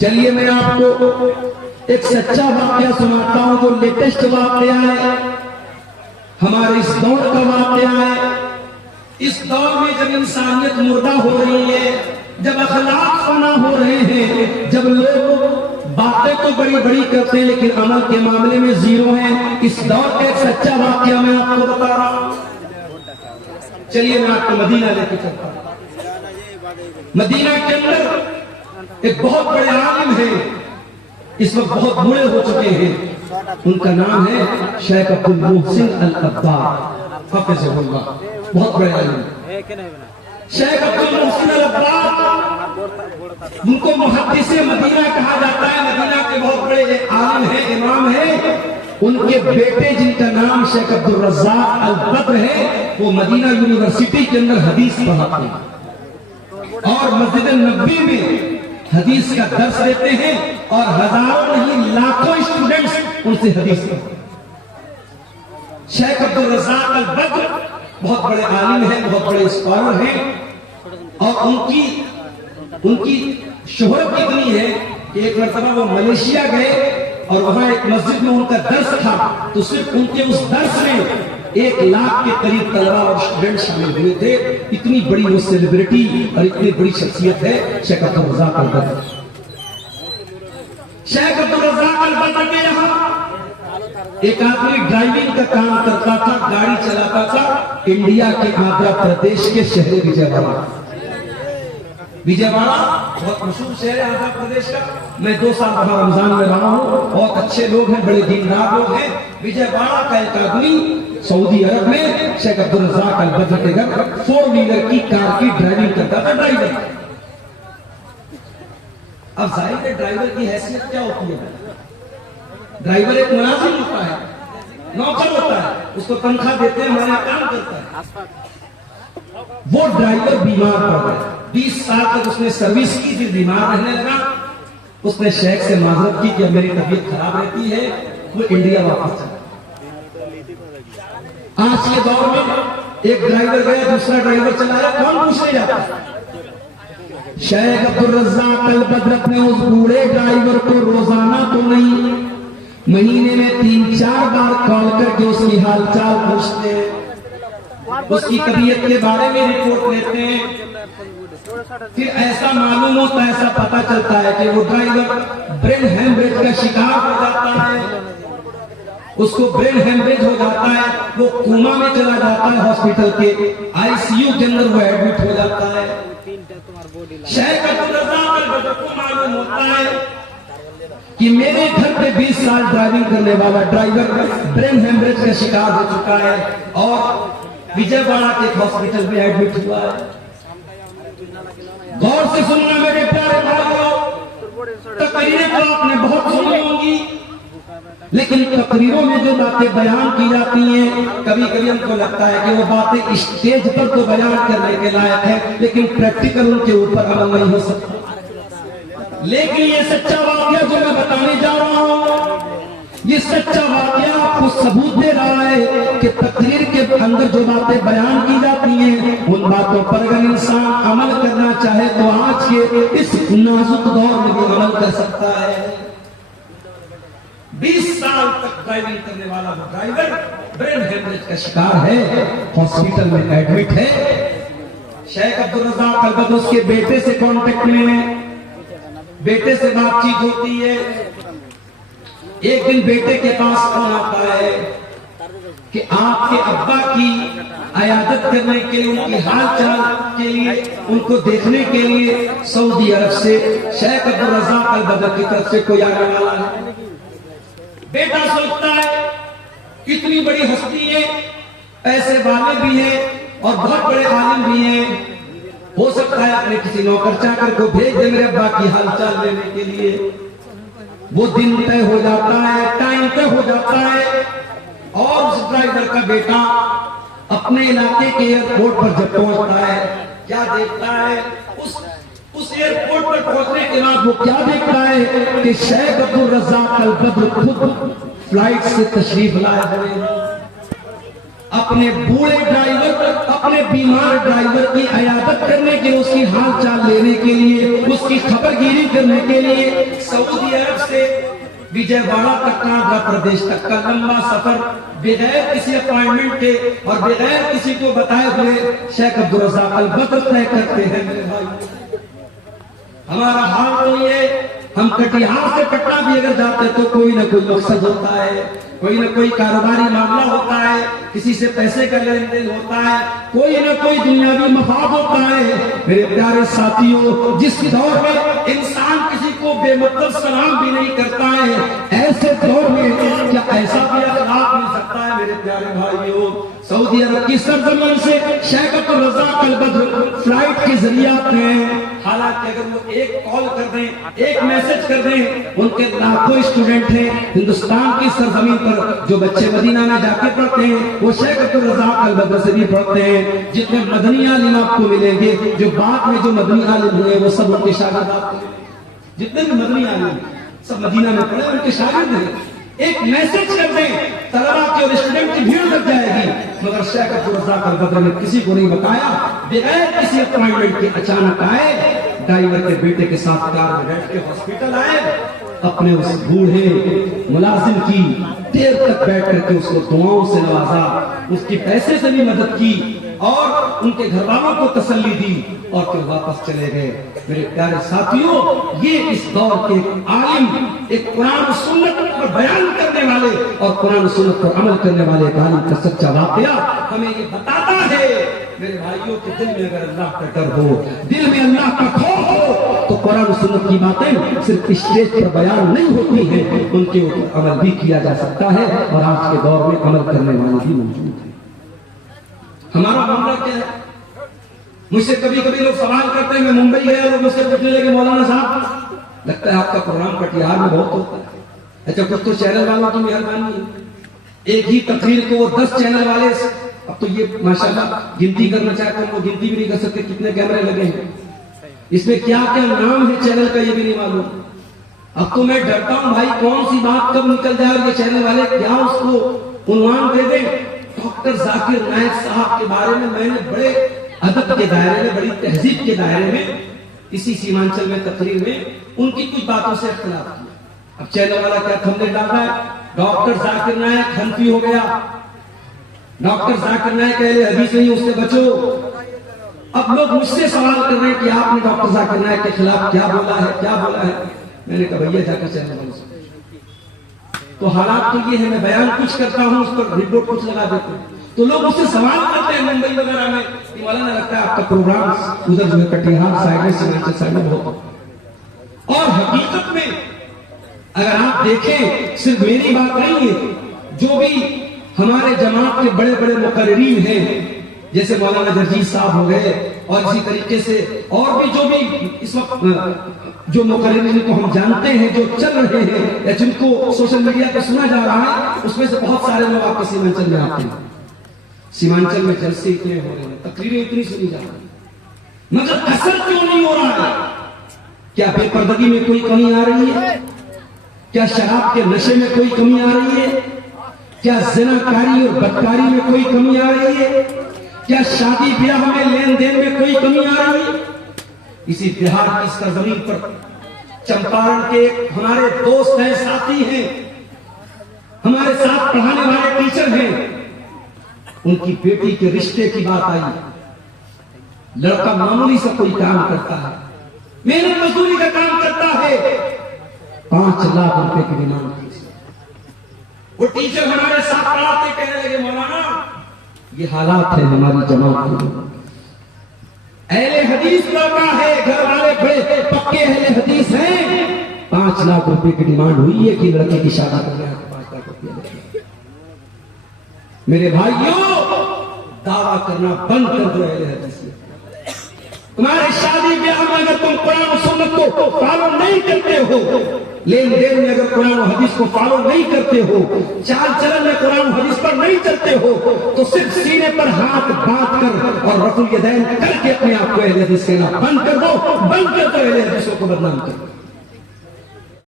चलिए मैं आपको एक सच्चा वाकया सुनाता हूं, जो लेटेस्ट वाकया है, हमारे इस दौर का वाकया है। इस दौर में जब इंसानियत मुर्दा हो रही है, जब अखलाक फना हो रहे हैं, जब लोग बातें तो बड़ी बड़ी करते हैं लेकिन अमल के मामले में जीरो हैं, इस दौर का एक सच्चा वाकया मैं आपको बता रहा हूं। चलिए मैं आपको मदीना लेके चलता हूं। मदीना के अंदर एक बहुत बड़े आलिम है, इस वक्त बहुत बूढ़े हो चुके हैं, उनका नाम है शेख अब्दुल मोहसिन अल अब्बाद हफिज़हुल्लाह। बहुत बड़े आलिम शेख अब्दुल मोहसिन अल अब्बाद, उनको मुहद्दिसे मदीना कहा जाता है। मदीना के बहुत बड़े आलिम है, इमाम है। उनके बेटे जिनका नाम शेख अब्दुल रज़्ज़ाक अल बद्र है, वो मदीना यूनिवर्सिटी के अंदर हदीस पढ़ाते हैं और मस्जिद नबी में हदीस का दर्स देते हैं और हजारों नहीं लाखों स्टूडेंट्स उनसे हदीस पढ़ते हैं। शेख अब्दुल रज़्ज़ाक अल बद्र बहुत बड़े आलिम हैं, बहुत बड़े स्कॉलर हैं और उनकी शोहरत इतनी है कि एक मरतबा वो मलेशिया गए और वहां एक मस्जिद में उनका दर्स था, तो सिर्फ उनके उस दर्स में 1 लाख के करीब तलबा और स्टूडेंट शामिल हुए थे। इतनी बड़ी वो सेलिब्रिटी और इतनी बड़ी शख्सियत है शेख अब्दुल रज़्ज़ाक अल बद्र। शेख अब्दुल रज़्ज़ाक अल बद्र के यहाँ एक आदमी ड्राइविंग का काम करता था, गाड़ी चलाता था इंडिया के आंध्र प्रदेश के शहर विजयवाड़ा। विजयवाड़ा बहुत मशहूर शहर है आंध्र प्रदेश का। मैं 2 साल वहां रमजान में रहा हूं, बहुत अच्छे लोग हैं, बड़े दीनदार लोग हैं। विजयवाड़ा का एक आदमी सऊदी अरब में शेख अब्दुल रज़्ज़ाक अल बद्र के घर 4 व्हीलर की कार की ड्राइविंग करता था, ड्राइवर। अब जाहिर है ड्राइवर की हैसियत क्या होती है? ड्राइवर एक मुलाजिम होता है, नौकर होता है, उसको तनख्वाह देते हैं, हमारे काम करता है। वो ड्राइवर बीमार पड़ गया, 20 साल तक उसने सर्विस की, फिर बीमार रहने लगा। उसने शेख से माजरत की कि अब मेरी तबीयत खराब रहती है, वो इंडिया वापस चला। आज के दौर में एक ड्राइवर गया, दूसरा ड्राइवर चलाया, कौन पूछने जाता है? शेख अब्दुल रज़्ज़ाक अल बद्र अपने उस बूढ़े ड्राइवर को रोजाना तो नहीं, महीने में 3-4 बार कॉल करके उसकी हालचाल पूछते हैं, उसकी तबीयत के बारे में रिपोर्ट लेते हैं। फिर ऐसा मालूम होता है, ऐसा पता चलता है कि वो ड्राइवर ब्रेन हेमरेज का शिकार हो जाता है, उसको ब्रेन हेमरेज हो जाता है, वो कोमा में चला जाता है, हॉस्पिटल के आईसीयू के अंदर वो एडमिट हो जाता है। शेख अब्दुल रज़्ज़ाक अल बद्र को मालूम होता है कि मेरे घर पे 20 साल ड्राइविंग करने वाला ड्राइवर ब्रेन हेमरेज का शिकार हो चुका है और विजयवाड़ा के हॉस्पिटल में एडमिट हुआ है। गौर से सुनना मेरे प्यारे भाइयों, तकरीरें तो आपने बहुत सुनी होंगी, लेकिन तकरीरों में जो बातें बयान की जाती हैं, कभी कभी हमको लगता है कि वो बातें स्टेज पर तो बयान करने के लायक है, लेकिन प्रैक्टिकल उनके ऊपर अमल नहीं हो सकता। लेकिन ये सच्चा वाकया जो मैं बताने जा रहा हूं, ये सच्चा वाकया आपको सबूत दे रहा है कि तकरीर के अंदर जो बातें बयान की जाती हैं, उन बातों पर अगर इंसान अमल करना चाहे तो आज के इस नाजुक दौर में भी अमल कर सकता है। 20 साल तक ड्राइविंग करने वाला वो ड्राइवर ब्रेन हेमरेज का शिकार है, हॉस्पिटल में एडमिट है। शेख अब्दुल रज़्ज़ाक अल बद्र उसके बेटे से कांटेक्ट में, बेटे से बातचीत होती है। एक दिन बेटे के पास फोन आता है कि आपके अब्बा की अयादत करने के लिए, उनकी हाल चाल के लिए, उनको देखने के लिए सऊदी अरब से शेख अब्दुल रज़्ज़ाक अल बद्र की तरफ से कोई आने वाला है। बेटा सोचता है इतनी बड़ी हस्ती है, पैसे वाले भी हैं और बहुत बड़े आलिम भी हैं, हो सकता है अपने किसी नौकर चाकर को भेज दे मेरे अब्बा की हालचाल लेने के लिए। वो दिन तय हो जाता है, टाइम तय हो जाता है और उस ड्राइवर का बेटा अपने इलाके के एयरपोर्ट पर जब पहुंचता है, क्या देखता है? उस एयरपोर्ट पर पहुंचने के बाद वो क्या देखता है कि शेख अब्दुल रज़्ज़ाक अल बद्र खुद फ्लाइट से तशरीफ लाए हुए। अपने बूढ़े ड्राइवर, अपने बीमार ड्राइवर की इयादत करने के लिए, उसकी हाल चाल लेने के लिए, उसकी खबरगिरी करने के लिए सऊदी अरब से विजयवाड़ा तक का, आंध्र प्रदेश तक का लंबा सफर बगैर किसी अपॉइंटमेंट के और बगैर किसी को बताए हुए शेख अब्दुल रज़ाक अल बद्र तय करते हैं। मेरे भाई, हमारा हाल तो ये, हम कटिहार से पटना भी अगर जाते तो कोई ना कोई मकसद होता है, कोई ना कोई कारोबारी मामला होता है, किसी से पैसे का लेन देन होता है, कोई ना कोई दुनियावी मफाद होता है। मेरे प्यारे साथियों, जिस दौर में इंसान किसी को बेमतलब सलाम भी नहीं करता है, ऐसे दौर में क्या ऐसा भी अखलाक मिल सकता है? मेरे प्यारे भाइयों, सऊदी अरब की सरजमीन से शेख अब्दुल रज़ाक अल बद्र फ्लाइट के जरिए आते हैं। हालांकि अगर वो एक कॉल कर दें, एक मैसेज कर दें, उनके लाखों स्टूडेंट हैं हिंदुस्तान की सरजमीन पर, जो बच्चे मदीना में जाके पढ़ते हैं वो शेख अब्दुल रज़ाक अल बद्र से भी पढ़ते हैं। जितने मदनी आलिम आपको मिलेंगे, जो बाद में जो मदनी आलिम हुए वो सब उनके शागिर्द आपको मिलेंगे। जितने भी मदनी आलिम सब मदीना में पढ़े, उनके शागिर्द हैं। एक मैसेज कर दें, तलबा की और स्टूडेंट की भीड़ लग जाएगी। मगर शेख अब्दुल रज़ाक अल बद्र ने किसी को नहीं बताया, बगैर किसी अपॉइंटमेंट के अचानक आए, ड्राइवर के बेटे के साथ कार में बैठ के हॉस्पिटल आए, अपने उस बूढ़े मुलाजिम की देर तक बैठ करके उसको दुआओं से नवाजा, उसकी पैसे से भी मदद की और उनके घर वालों को तसल्ली दी और फिर वापस चले गए। मेरे प्यारे साथियों, ये इस दौर के आलिम, एक कुरान सुन्नत पर बयान करने वाले और कुरान सुन्नत पर अमल करने वाले एक आलिम का सच्चा वाकया हमें ये बताता है। मेरे भाइयों के दिल में अगर अल्लाह का डर हो, दिल में अल्लाह का खौफ हो, तो कुरान सुन्नत की बातें सिर्फ स्टेज पर बयान नहीं होती हैं, उनके ऊपर अमल भी किया जा सकता है और आज के दौर में अमल करने वाले भी मौजूद हैं। हमारा मामला क्या है? मुझसे कभी कभी लोग सवाल करते हैं, मैं मुंबई गया, लोग मुझसे पूछने लगे, मौलाना साहब लगता है आपका प्रोग्राम कटिहार में बहुत होता है। अच्छा, कुछ तो चैनल वालों की मेहरबानी है, एक ही तकरीर को 10 चैनल वाले, अब तो ये माशाल्लाह गिनती करना चाहते हैं, वो गिनती भी नहीं कर सकते कितने कैमरे लगे हैं, इसमें क्या क्या नाम है चैनल का ये भी नहीं मालूम। अब तो मैं डरता हूं भाई, कौन सी बात कब निकल जाए और ये चैनल वाले क्या उसको उन्वान दे दें। डॉक्टर जाकिर नायक साहब के बारे में मैंने बड़े अदब के दायरे में, बड़ी तहजीब के दायरे में, इसी सीमांचल में तकरीर में उनकी कुछ बातों से इख्तिलाफ किया। अब चैनल वाला क्या थंबनेल डाल रहा है, डॉक्टर जाकिर नायक हनफी हो गया, डॉक्टर जाकिर नायक अहले हदीस नहीं, उससे बचो। अब लोग मुझसे सवाल कर रहे हैं कि आपने डॉक्टर जाकिर नायक के खिलाफ क्या बोला है, क्या बोला है। मैंने कहा भैया जाकर चैनल वालों से, तो हालात तो ये है, मैं बयान कुछ करता हूं, उस पर रिपोर्ट कुछ लगा देता हूं, तो लोग मुझसे सवाल करते हैं मुंबई वगैरह में कि मौलाना लगता है आपका प्रोग्राम उधर जो है कटिहार साइड में, सीमांचल साइड में बहुत। और हकीकत में अगर आप देखें, सिर्फ मेरी बात नहीं है, जो भी हमारे जमात के बड़े बड़े मुकर्रीन हैं, जैसे मौलाना जरजीत साहब हो गए और इसी तरीके से और भी जो भी इस वक्त जो मुकर्रीन जिनको हम जानते हैं, जो चल रहे हैं या जिनको सोशल मीडिया पर सुना जा रहा है, उसमें से बहुत सारे लोग आपके सीमांचल में आते हैं। सीमांचल में जलसे इतने हो रहे हैं, तकरीरें इतनी सुनी जा रही है, मगर असर क्यों नहीं हो रहा है? क्या बेपर्दगी में कोई कमी आ रही है? क्या शराब के नशे में कोई कमी आ रही है? क्या ज़िनाकारी और बदकारी में कोई कमी आ रही है? क्या शादी ब्याह में लेन देन में कोई कमी आ रही है? इसी बिहार की सरजमीन पर चंपारण के हमारे दोस्त हैं, साथी हैं, हमारे साथ पढ़ाने वाले टीचर हैं, उनकी बेटी के रिश्ते की बात आई। लड़का मामूली सा कोई काम करता है, मेहनत मजदूरी का काम करता है, 5 लाख रुपए की डिमांड की। वो टीचर हमारे साथ पढ़ाते, कहने लगे मौलाना ये हालात है हमारी जमात की, अहले हदीस लड़का है, घर वाले बड़े पक्के अहले हदीस हैं, 5 लाख रुपए की डिमांड हुई है कि लड़के की शादी कर रहे हैं, 5 लाख रुपया। मेरे भाइयों, दावा करना बंद कर दो अहले हदीस में। तुम्हारे शादी ब्याह में अगर तुम कुरान और सुन्नत को फॉलो नहीं करते हो, लेन देन में अगर कुरान और हदीस को फॉलो नहीं करते हो, चाल चलन में कुरान और हदीस पर नहीं चलते हो, तो सिर्फ सीने पर हाथ बांध कर और रफुल यदैन करके अपने आप को अहले हदीस कहना बंद कर दो, बंद कर दो, अहले हदीसों को बदनाम कर दो।